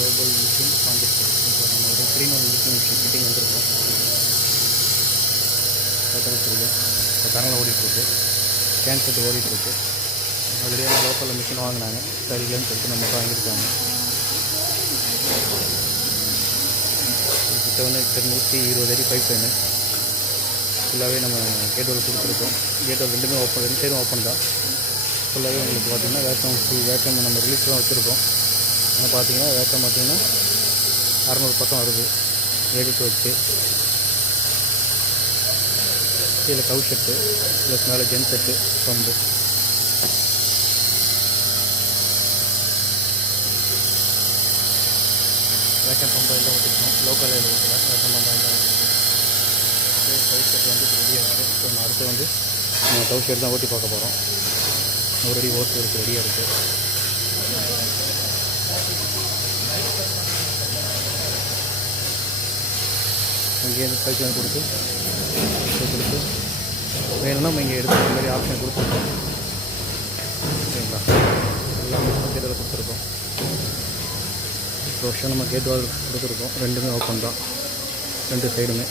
Global machine Pondicherry. இப்போ நம்ம ஒரு 3-in-1 மிஷின் ஃபிட்டிங் வந்துருக்கோம். பார்த்தாலும் தெரியும், இப்போ கரண்டில் ஓடிட்டுருக்கு. கேன் செட்டு ஓடிட்டுருக்கு. ஆல்ரெடி நம்ம லோக்கலில் மிஷின் வாங்கினாங்க, சரியில்லைன்னு சொல்லிட்டு நம்ம வாங்கியிருக்காங்க. கிட்ட வந்து 120 அடி பைப் லைனு ஃபுல்லாகவே நம்ம கேட்வால் கொடுத்துருக்கோம். கேட்வால் ரெண்டு சைடும் ஓப்பன் தான். ஃபுல்லாகவே உங்களுக்கு பார்த்திங்கன்னா ஃபுல் வேக்கம் நம்ம ரிலீஸ் தான் வச்சுருக்கோம். ஆனால் பார்த்தீங்கன்னா வேக்கம் பார்த்திங்கன்னா 600 பக்கம் வருது எடுத்து வச்சு. கீழே கவு செட்டு ப்ளஸ் மேலே genset pump. Vacuum pump எல்லாம் ஓட்டிருக்கோம். லோக்கல் ஓட்டல வேக்கம் பம்பு எல்லாம் ஓட்டிருக்கோம். கவு செட் வந்து ரெடியாக இருக்குது. இப்போ நம்ம அடுத்து வந்து நம்ம கவு செட் தான் ஓட்டி பார்க்க போகிறோம். 100 அடி ஓட்டு இருக்குது, ரெடியாக இருக்குது. இங்கேருந்து பைப் லைன் கொடுத்து வேணும்னா நம்ம இங்கே எடுத்து இந்த மாதிரி ஆப்ஷன் கொடுத்துருக்கோம். ஓகேங்களா, எல்லாம் கேட்வால் கொடுத்துருக்கோம். வருஷம் நம்ம கேட்வால் கொடுத்துருக்கோம். ரெண்டுமே ஓப்பன் தான், ரெண்டு சைடுமே.